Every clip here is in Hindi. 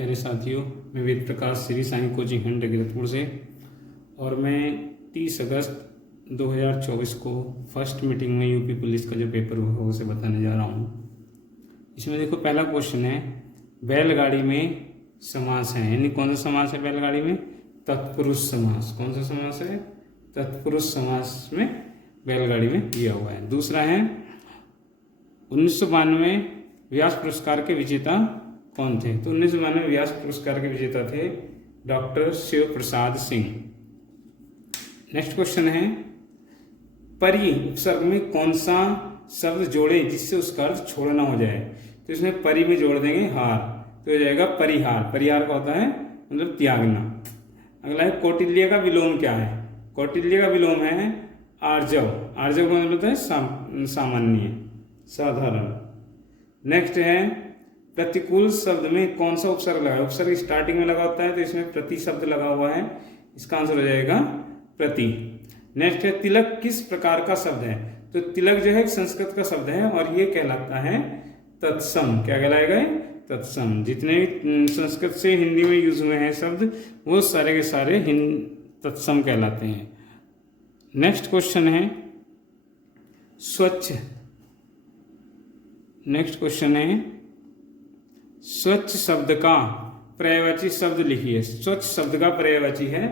प्यारे साथियों, मैं वेद प्रकाश श्री साई कोचिंग सेंटर गिरतपुर से और मैं 30 अगस्त 2024 को फर्स्ट मीटिंग में यूपी पुलिस का जो पेपर हुआ उसे बताने जा रहा हूँ। इसमें देखो, पहला क्वेश्चन है बैलगाड़ी में समास है, यानी कौन सा समास है बैलगाड़ी में? तत्पुरुष समास। कौन सा समास है? तत्पुरुष समास में बैलगाड़ी में दिया हुआ है। दूसरा है 1992 व्यास पुरस्कार के विजेता कौन थे? तो 1992 व्यास पुरस्कार के विजेता थे doctor Shiv Prasad Singh. Next question है परि उपसर्ग में कौन सा शब्द जोड़े जिससे उसका अर्थ छोड़ना हो जाए? तो इसमें परि में जोड़ देंगे हार, तो हो जाएगा परिहार। परिहार का होता है मतलब त्यागना। अगला है कौटिल्य का विलोम क्या है? कौटिल्य का विलोम है आर्जव। आर्जव का मतलब होता है सामान्य, साधारण। नेक्स्ट है प्रतिकूल शब्द में कौन सा उपसर्ग लगा है? उपसर्ग स्टार्टिंग में लगा होता है, तो इसमें प्रति शब्द लगा हुआ है, इसका आंसर हो जाएगा प्रति। नेक्स्ट है तिलक किस प्रकार का शब्द है? तो तिलक जो है संस्कृत का शब्द है और ये कहलाता है तत्सम। क्या कहलाएगा? तत्सम। जितने भी संस्कृत से हिंदी में यूज हुए हैं शब्द वो सारे के सारे तत्सम कहलाते हैं। नेक्स्ट क्वेश्चन है स्वच्छ। नेक्स्ट क्वेश्चन है स्वच्छ शब्द का पर्यायवाची शब्द लिखिए। स्वच्छ शब्द का पर्यायवाची है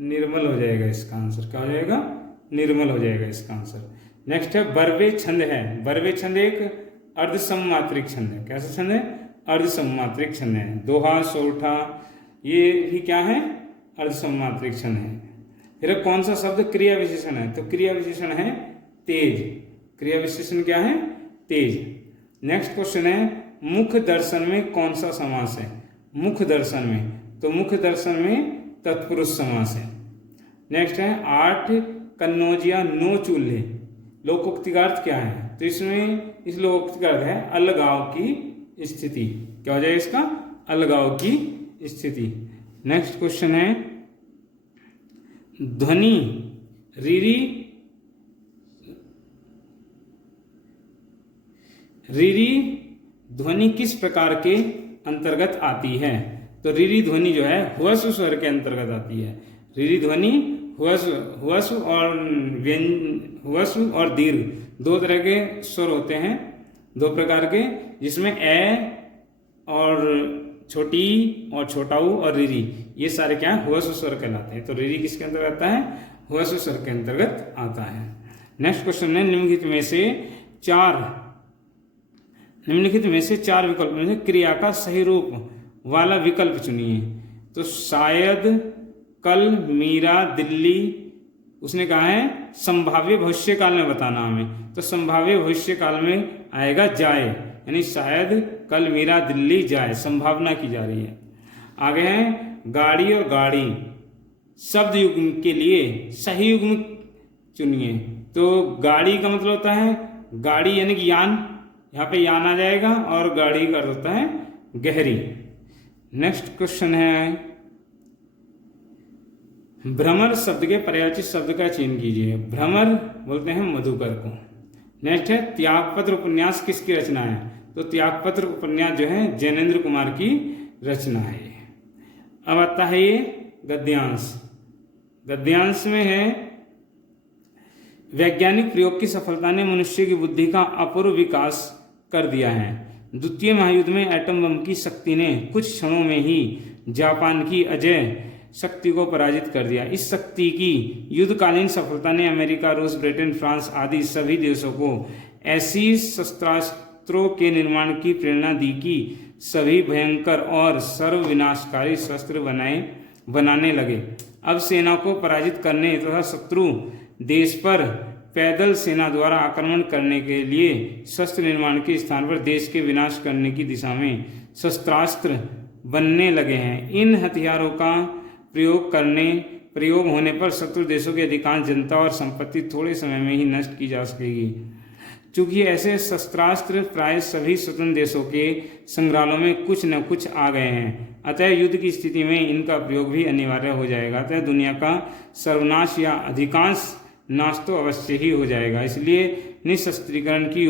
निर्मल, हो जाएगा इसका आंसर। क्या हो जाएगा? निर्मल हो जाएगा इसका आंसर। नेक्स्ट है बर्वे छंद है। बर्वे छंद एक अर्धसममात्रिक छंद है। कैसा छंद है? अर्धसममात्रिक छंद है। दोहा, सोरठा, ये भी क्या है? अर्धसममात्रिक छंद है। फिर कौन सा शब्द क्रिया विशेषण है? तो क्रिया विशेषण है तेज। क्रिया विशेषण क्या है? तेज। नेक्स्ट क्वेश्चन है मुख दर्शन में कौन सा समास है? मुख दर्शन में, तो मुख दर्शन में तत्पुरुष समास है। नेक्स्ट है 8 कन्नौजिया 9 चूल्हे। लोकोक्ति का अर्थ क्या है? तो इसमें इस लोकोक्ति का अर्थ है अलगाव की स्थिति। क्या हो जाएगा इसका? अलगाव की स्थिति। नेक्स्ट क्वेश्चन है ध्वनि रीरी ध्वनि किस प्रकार के अंतर्गत आती है? तो रीरी ध्वनि जो है ह्वस्व स्वर के अंतर्गत आती है। रीरी ध्वनि ह्वस्व और दीर्घ दो तरह के स्वर होते हैं, दो प्रकार के, जिसमें ए और छोटी और छोटा ऊ और रीरी, ये सारे क्या है? ह्वस्व स्वर कहलाते हैं। तो रीरी किसके अंतर्गत आता है? ह्वस्व स्वर के अंतर्गत आता है। नेक्स्ट क्वेश्चन है निम्नलिखित में से चार विकल्प में से क्रिया का सही रूप वाला विकल्प चुनिए। तो शायद, कल, मीरा, दिल्ली, उसने कहा है संभाव्य भविष्य काल में बताना हमें, तो संभाव्य भविष्य काल में आएगा जाए, यानी शायद, कल, मीरा, दिल्ली, जाए, संभावना की जा रही है। आगे है गाड़ी और गाड़ी शब्द युग्म के लिए सही युग्म चुनिए। तो गाड़ी का मतलब होता है गाड़ी यानी कि यान, यहाँ पे यान आ जाएगा, और गाड़ी का अर्थ होता है गहरी। नेक्स्ट क्वेश्चन है भ्रमर शब्द के पर्यायवाची शब्द का चयन कीजिए। भ्रमर बोलते हैं मधुकर को। नेक्स्ट है त्यागपत्र उपन्यास किसकी रचना है? तो त्यागपत्र उपन्यास जो है जैनेन्द्र कुमार की रचना है। अब आता है ये गद्यांश। गद्यांश में है वैज्ञानिक प्रयोग की सफलता ने मनुष्य की बुद्धि का अपूर्व विकास कर दिया है। द्वितीय महायुद्ध में एटम बम की शक्ति ने कुछ क्षणों में ही जापान की अजेय शक्ति को पराजित कर दिया। इस शक्ति की युद्धकालीन सफलता ने अमेरिका, रूस, ब्रिटेन, फ्रांस आदि सभी देशों को ऐसी शस्त्रास्त्रों के निर्माण की प्रेरणा दी कि सभी भयंकर और सर्वविनाशकारी शस्त्र बनाने लगे। अब सेना को पराजित करने तथा शत्रु देश पर पैदल सेना द्वारा आक्रमण करने के लिए शस्त्र निर्माण के स्थान पर देश के विनाश करने की दिशा में शस्त्रास्त्र बनने लगे हैं। इन हथियारों का प्रयोग होने पर शत्रु देशों की अधिकांश जनता और संपत्ति थोड़े समय में ही नष्ट की जा सकेगी। चूंकि ऐसे शस्त्रास्त्र प्राय सभी स्वतंत्र देशों के संग्रहालयों में कुछ न कुछ आ गए हैं, अतः युद्ध की स्थिति में इनका प्रयोग भी अनिवार्य हो जाएगा। अतः दुनिया का सर्वनाश या अधिकांश नाश तो अवश्य ही हो जाएगा। इसलिए निशस्त्रीकरण की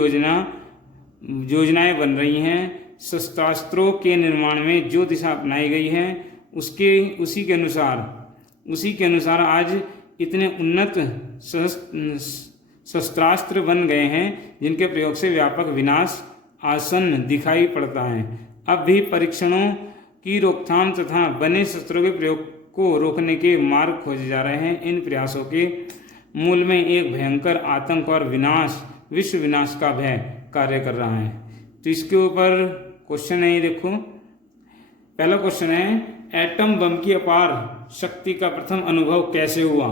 योजनाएं बन रही हैं। शस्त्रास्त्रों के निर्माण में जो दिशा अपनाई गई है उसी के अनुसार आज इतने उन्नत शस्त्रास्त्र बन गए हैं जिनके प्रयोग से व्यापक विनाश आसन्न दिखाई पड़ता है। अब भी परीक्षणों की रोकथाम तथा बने शस्त्रों के प्रयोग को रोकने के मार्ग खोजे जा रहे हैं। इन प्रयासों के मूल में एक भयंकर आतंक और विश्व विनाश का भय कार्य कर रहा है। तो इसके ऊपर क्वेश्चन है, ये देखो। पहला क्वेश्चन है, एटम बम की अपार शक्ति का प्रथम अनुभव कैसे हुआ?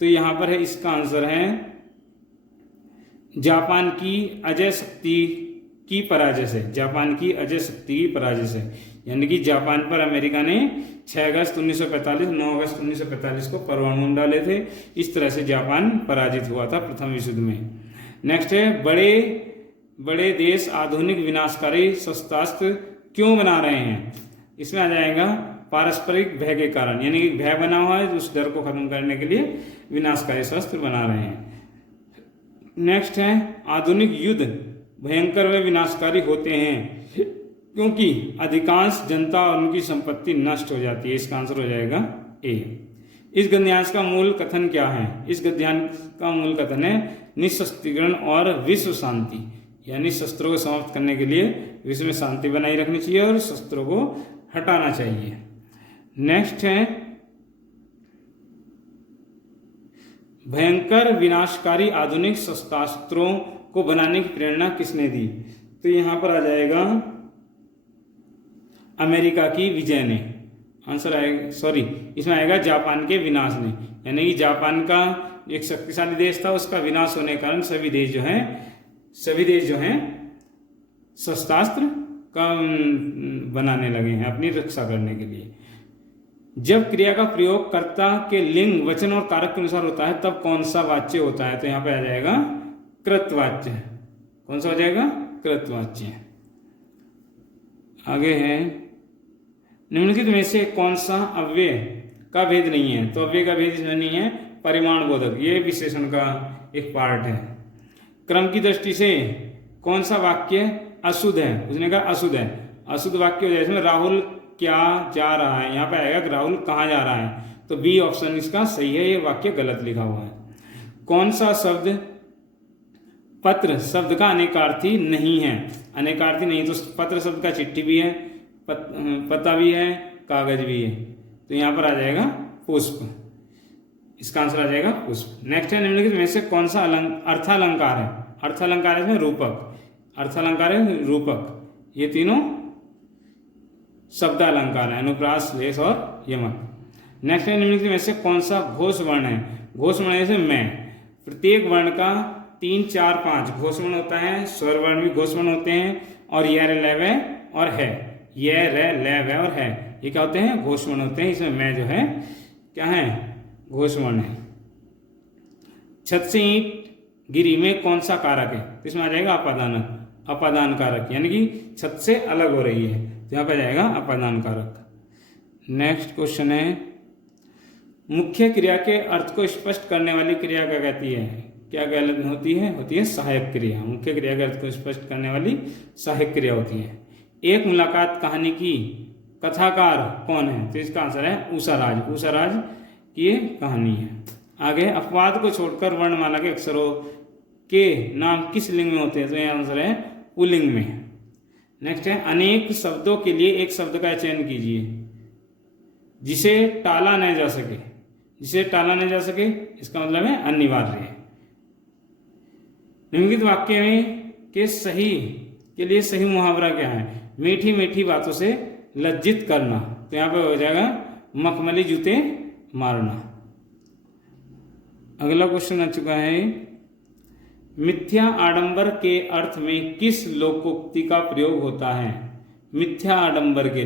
तो यहाँ पर है, इसका आंसर है जापान की अजय शक्ति की पराजय से। जापान की अजय शक्ति की पराजय से, यानी कि जापान पर अमेरिका ने 6 अगस्त 1945, 9 अगस्त 1945 को परमाणु बम डाले थे। इस तरह से जापान पराजित हुआ था प्रथम विश्व युद्ध में। नेक्स्ट है, बड़े देश आधुनिक विनाशकारी शस्त्रास्त्र क्यों बना रहे हैं? इसमें आ जाएगा पारस्परिक भय के कारण, यानी कि भय बना हुआ है, उस डर को खत्म करने के लिए विनाशकारी शस्त्र बना रहे हैं। नेक्स्ट है, आधुनिक युद्ध भयंकर व विनाशकारी होते हैं क्योंकि अधिकांश जनता और उनकी संपत्ति नष्ट हो जाती है। इसका आंसर हो जाएगा ए। इस गद्यांश का मूल कथन क्या है? इस गद्यांश का मूल कथन है निशस्त्रीकरण और विश्व शांति, यानी शस्त्रों को समाप्त करने के लिए विश्व में शांति बनाई रखनी चाहिए और शस्त्रों को हटाना चाहिए। नेक्स्ट है, भयंकर विनाशकारी आधुनिक शस्त्रास्त्रों को बनाने की प्रेरणा किसने दी? तो यहां पर आ जाएगा अमेरिका की विजय ने। आंसर आएगा, सॉरी, इसमें आएगा जापान के विनाश ने, यानी कि जापान का एक शक्तिशाली देश था, उसका विनाश होने के कारण सभी देश जो हैं शस्त्रास्त्र का बनाने लगे हैं अपनी रक्षा करने के लिए। जब क्रिया का प्रयोग कर्ता के लिंग, वचन और कारक के अनुसार होता है तब कौन सा वाच्य होता है? तो यहाँ पे आ जाएगा कृतवाच्य। कौन सा हो जाएगा? कृतवाच्य। आगे है, निम्नलिखित में से कौन सा अव्यय का भेद नहीं है? तो अव्यय का भेद इसमें नहीं है, परिमाण बोधक, ये विशेषण का एक पार्ट है। क्रम की दृष्टि से कौन सा वाक्य अशुद्ध है? उसने कहा अशुद्ध है। अशुद्ध वाक्य हो जाए इसमें राहुल क्या जा रहा है, यहाँ पे आएगा कि राहुल कहाँ जा रहा है, तो बी ऑप्शन इसका सही है, ये वाक्य गलत लिखा हुआ है। कौन सा शब्द पत्र शब्द का अनेकार्थी नहीं है? अनेकार्थी नहीं, तो पत्र शब्द का चिट्ठी भी है, पता भी है, कागज भी है, तो यहाँ पर आ जाएगा पुष्प। इसका आंसर आ जाएगा पुष्प। नेक्स्ट है, निम्नलिखित में से कौन सा अर्थालंकार है? अर्थालंकार है इसमें रूपक, अर्थालंकार है रूपक, ये तीनों शब्दालंकार है, अनुप्रास, श्लेष और यमक। नेक्स्ट है, निम्नलिखित में से कौन सा घोष वर्ण है? घोष वर्ण जैसे मैं, प्रत्येक वर्ण का 3, 4, 5 घोष वर्ण होता है, स्वर वर्ण भी घोष वर्ण होते हैं, और य, र, ल, व और है, य, र, ल, व और है, ये क्या होते हैं? घोष वर्ण होते हैं। इसमें मैं जो है क्या है? घोष वर्ण है। छत से ईंट गिरी में कौन सा कारक है? तो इसमें आ जाएगा अपादान कारक, यानी कि छत से अलग हो रही है, तो यहाँ पे जाएगा अपादान कारक। नेक्स्ट क्वेश्चन है, मुख्य क्रिया के अर्थ को स्पष्ट करने वाली क्रिया क्या कहती है? क्या होती है? होती है सहायक क्रिया। मुख्य क्रिया के अर्थ को स्पष्ट करने वाली सहायक क्रिया होती है। एक मुलाकात कहानी की कथाकार कौन है? तो इसका आंसर है उषाराज। उषाराज की ये कहानी है। आगे, अपवाद को छोड़कर वर्णमाला के अक्षरों के नाम किस लिंग में होते हैं? तो यह आंसर है पुल्लिंग में। नेक्स्ट है, अनेक शब्दों के लिए एक शब्द का चयन कीजिए जिसे टाला न जा सके। जिसे टाला न जा सके इसका मतलब है अनिवार्य है। निम्नलिखित वाक्य में के लिए सही मुहावरा क्या है? मीठी मीठी बातों से लज्जित करना, तो यहाँ पे हो जाएगा मखमली जूते मारना। अगला क्वेश्चन आ चुका है, मिथ्या आडंबर के अर्थ में किस लोकोक्ति का प्रयोग होता है? मिथ्या आडंबर के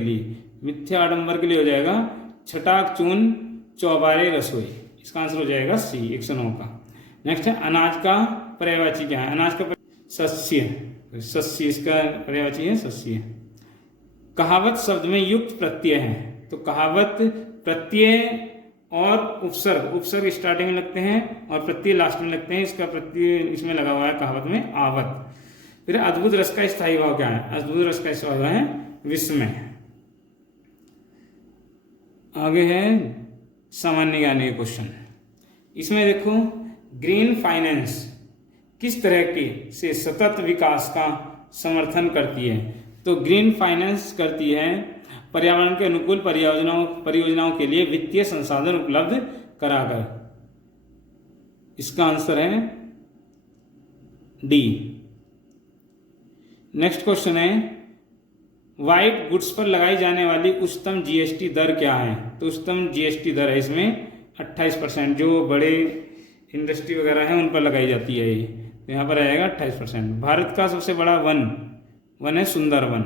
लिए हो जाएगा छटाक चून चौबारे रसोई। इसका आंसर हो जाएगा सी, 109 का। नेक्स्ट है, अनाज का पर्यायवाची क्या है? अनाज का शस्य, इसका पर्यायवाची है शस्य। कहावत शब्द में युक्त प्रत्यय है, तो कहावत प्रत्यय और उपसर्ग स्टार्टिंग में लगते हैं और प्रत्यय लास्ट में लगते हैं। इसका प्रत्यय इसमें लगा हुआ है कहावत में आवत। फिर अद्भुत रस का स्थायी भाव क्या है? अद्भुत रस का स्थायी भाव है विस्मय। आगे है सामान्य ज्ञान के क्वेश्चन। इसमें देखो, ग्रीन फाइनेंस किस तरह के से सतत विकास का समर्थन करती है? तो ग्रीन फाइनेंस करती है पर्यावरण के अनुकूल परियोजनाओं के लिए वित्तीय संसाधन उपलब्ध कराकर। इसका आंसर है डी। नेक्स्ट क्वेश्चन है, व्हाइट गुड्स पर लगाई जाने वाली उच्चतम जीएसटी दर क्या है? तो उच्चतम जीएसटी दर है इसमें 28%, जो बड़े इंडस्ट्री वगैरह है उन पर लगाई जाती है ये, तो यहाँ पर आएगा 28%। भारत का सबसे बड़ा वन है सुंदरवन।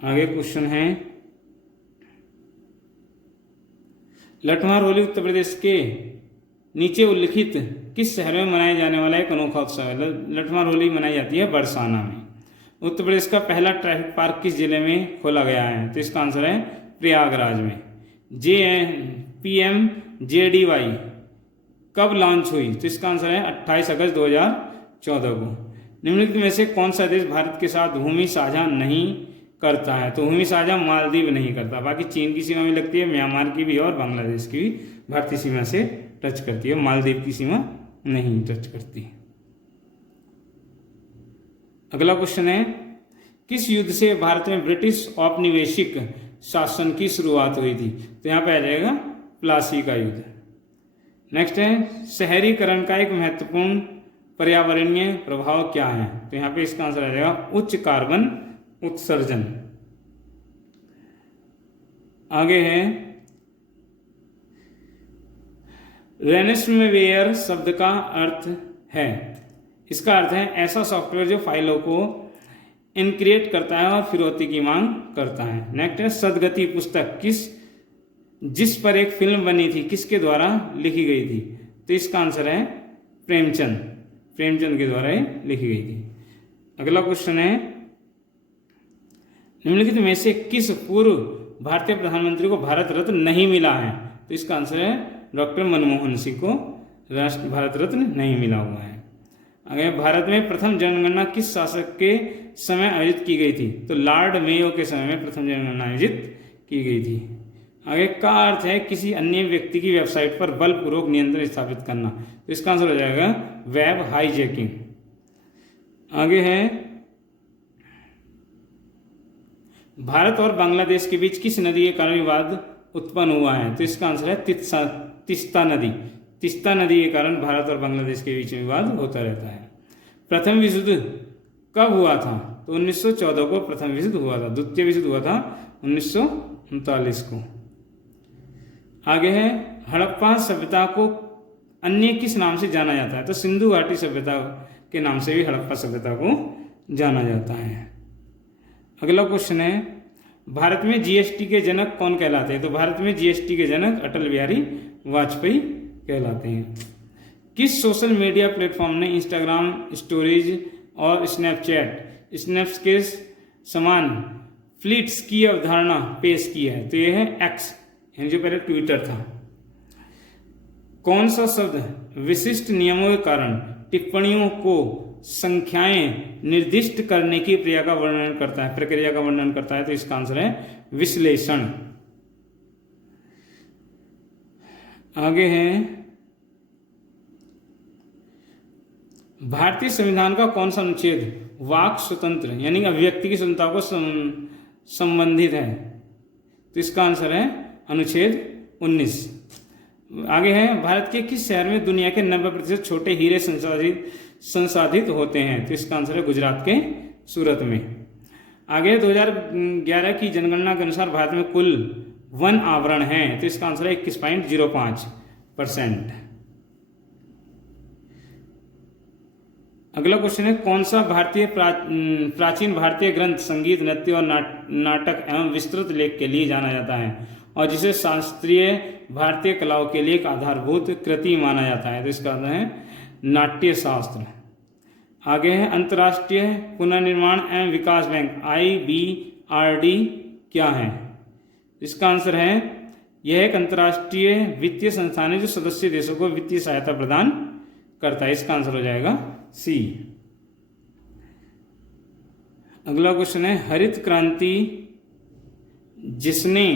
आगे क्वेश्चन है, लठमार होली उत्तर प्रदेश के नीचे उल्लिखित किस शहर में मनाया जाने वाला एक अनोखा उत्सव है? लठमार होली मनाई जाती है बरसाना में। उत्तर प्रदेश का पहला ट्रैफिक पार्क किस जिले में खोला गया है? तो इसका आंसर है प्रयागराज में। PMJDY कब लॉन्च हुई? तो इसका आंसर है 28 अगस्त 2014 को। निम्नलिखित में से कौन सा देश भारत के साथ भूमि साझा नहीं करता है? तो भूमि साझा मालदीव नहीं करता, बाकी चीन की सीमा में लगती है, म्यांमार की भी और बांग्लादेश की भी भारतीय सीमा से टच करती है, मालदीव की सीमा नहीं टच करती। अगला क्वेश्चन है, किस युद्ध से भारत में ब्रिटिश औपनिवेशिक शासन की शुरुआत हुई थी? तो यहाँ पे आ जाएगा प्लासी का युद्ध। नेक्स्ट है, शहरीकरण का एक महत्वपूर्ण पर्यावरणीय प्रभाव क्या है? तो यहाँ पे इसका आंसर आ जाएगा उच्च कार्बन उत्सर्जन। आगे है, रैनसमवेयर शब्द का अर्थ है? इसका अर्थ है ऐसा सॉफ्टवेयर जो फाइलों को इनक्रिएट करता है और फिरौती की मांग करता है। नेक्स्ट है, सदगति पुस्तक जिस पर एक फिल्म बनी थी किसके द्वारा लिखी गई थी? तो इसका आंसर है प्रेमचंद के द्वारा लिखी गई थी। अगला क्वेश्चन है, निम्नलिखित में से किस पूर्व भारतीय प्रधानमंत्री को भारत रत्न नहीं मिला है? तो इसका आंसर है डॉक्टर मनमोहन सिंह को भारत रत्न नहीं मिला हुआ है। आगे, भारत में प्रथम जनगणना किस शासक के समय आयोजित की गई थी? तो लॉर्ड मेयो के समय में प्रथम जनगणना आयोजित की गई थी। आगे, का अर्थ है किसी अन्य व्यक्ति की वेबसाइट पर बलपूर्वक नियंत्रण स्थापित करना। तो इसका आंसर हो जाएगा वेब हाईजैकिंग। आगे है, भारत और बांग्लादेश के बीच किस नदी के कारण विवाद उत्पन्न हुआ है? तो इसका आंसर है तिस्ता नदी। तिस्ता नदी के कारण भारत और बांग्लादेश के बीच विवाद होता रहता है। प्रथम विश्व युद्ध कब हुआ था? तो 1914 को प्रथम विश्व युद्ध हुआ था। द्वितीय विश्व युद्ध हुआ था 1939 को। आगे है, हड़प्पा सभ्यता को अन्य किस नाम से जाना जाता है? तो सिंधु घाटी सभ्यता के नाम से भी हड़प्पा सभ्यता को जाना जाता है। अगला क्वेश्चन है, भारत में जीएसटी के जनक कौन कहलाते हैं? तो भारत में जीएसटी के जनक अटल बिहारी वाजपेयी कहलाते हैं। किस सोशल मीडिया प्लेटफॉर्म ने इंस्टाग्राम स्टोरीज और स्नैपचैट स्नैप्स के समान फ्लीट्स की अवधारणा पेश की है? तो यह है एक्स, यानी जो पहले ट्विटर था। कौन सा शब्द विशिष्ट नियमों के कारण टिप्पणियों को संख्याएं निर्दिष्ट करने की प्रक्रिया का वर्णन करता है? तो इसका आंसर है विश्लेषण। आगे है, भारतीय संविधान का कौन सा अनुच्छेद वाक स्वतंत्र यानी अभिव्यक्ति की स्वतंत्रता को संबंधित है? तो इसका आंसर है अनुच्छेद 19। आगे है, भारत के किस शहर में दुनिया के 90% छोटे हीरे संसाधित होते हैं? तो इसका आंसर है गुजरात के सूरत में। आगे 2011 की जनगणना के अनुसार भारत में कुल वन आवरण है? तो इसका आंसर है 21.05%। अगला क्वेश्चन है, कौन सा प्राचीन भारतीय ग्रंथ संगीत, नृत्य और नाटक एवं विस्तृत लेख के लिए जाना जाता है और जिसे शास्त्रीय भारतीय कलाओं के लिए एक आधारभूत कृति माना जाता है? तो इसका अर्थ है नाट्य शास्त्र। आगे है, अंतर्राष्ट्रीय पुनर्निर्माण एवं विकास बैंक IBRD क्या है? इसका आंसर है यह एक अंतर्राष्ट्रीय वित्तीय संस्थान है जो सदस्य देशों को वित्तीय सहायता प्रदान करता है। इसका आंसर हो जाएगा सी। अगला क्वेश्चन है, हरित क्रांति जिसने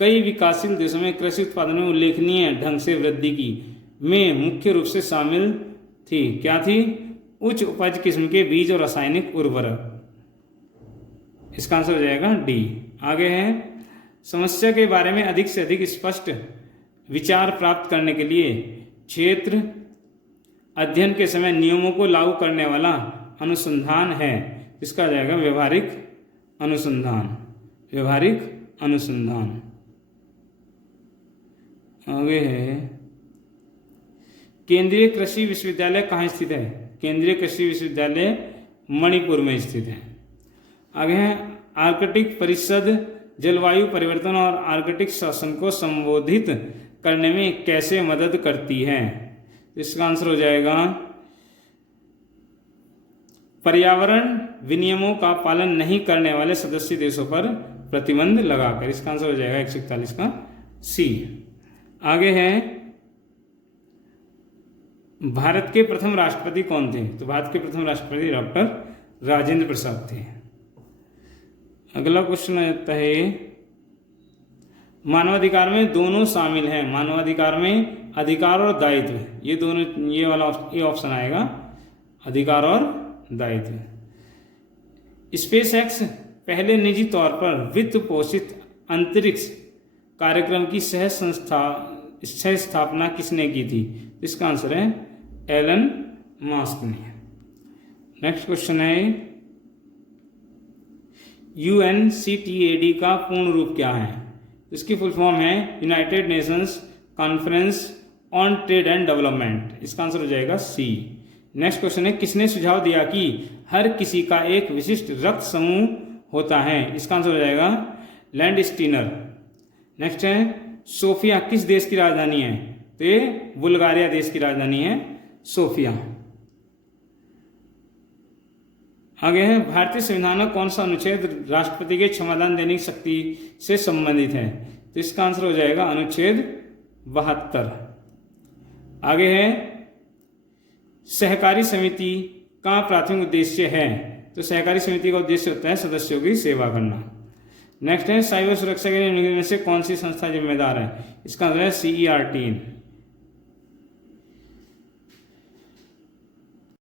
कई विकासशील देशों में कृषि उत्पादन में उल्लेखनीय ढंग से वृद्धि की में मुख्य रूप से शामिल थी, क्या थी? उच्च उपज किस्म के बीज और रासायनिक उर्वरक। इसका आंसर हो जाएगा डी। आगे है, समस्या के बारे में अधिक से अधिक स्पष्ट विचार प्राप्त करने के लिए क्षेत्र अध्ययन के समय नियमों को लागू करने वाला अनुसंधान है। इसका आ जाएगा व्यवहारिक अनुसंधान। व्यवहारिक अनुसंधान। आगे है, केंद्रीय कृषि विश्वविद्यालय कहाँ स्थित है? केंद्रीय कृषि विश्वविद्यालय मणिपुर में स्थित है। आगे है, आर्कटिक परिषद जलवायु परिवर्तन और आर्कटिक शासन को संबोधित करने में कैसे मदद करती है? इसका आंसर हो जाएगा पर्यावरण विनियमों का पालन नहीं करने वाले सदस्य देशों पर प्रतिबंध लगाकर। इसका आंसर हो जाएगा 141 का सी। आगे है, भारत के प्रथम राष्ट्रपति कौन थे? तो भारत के प्रथम राष्ट्रपति डॉक्टर राजेंद्र प्रसाद थे। अगला क्वेश्चन आता है, मानवाधिकार में दोनों शामिल हैं। मानवाधिकार में अधिकार और दायित्व, ये दोनों, ये ऑप्शन आएगा, अधिकार और दायित्व। स्पेस एक्स पहले निजी तौर पर वित्त पोषित अंतरिक्ष कार्यक्रम की सह स्थापना किसने की थी? इसका आंसर है एलन मस्क ने। नेक्स्ट क्वेश्चन है, UNCTAD का पूर्ण रूप क्या है? इसकी फुल फॉर्म है United Nations conference on trade and development. इसका आंसर हो जाएगा सी। नेक्स्ट क्वेश्चन है, किसने सुझाव दिया कि हर किसी का एक विशिष्ट रक्त समूह होता है? इसका आंसर हो जाएगा लैंड स्टीनर। नेक्स्ट है, सोफिया किस देश की राजधानी है? तो ये बुल्गारिया देश की राजधानी है सोफिया। आगे है, भारतीय संविधान का कौन सा अनुच्छेद राष्ट्रपति के क्षमादान देने की शक्ति से संबंधित है? तो इसका आंसर हो जाएगा अनुच्छेद 72। आगे है, सहकारी समिति का प्राथमिक उद्देश्य है? तो सहकारी समिति का उद्देश्य होता है सदस्यों की सेवा करना। नेक्स्ट है, साइबर सुरक्षा के नियमों में से कौन सी संस्था जिम्मेदार है? इसका आंसर है CERT।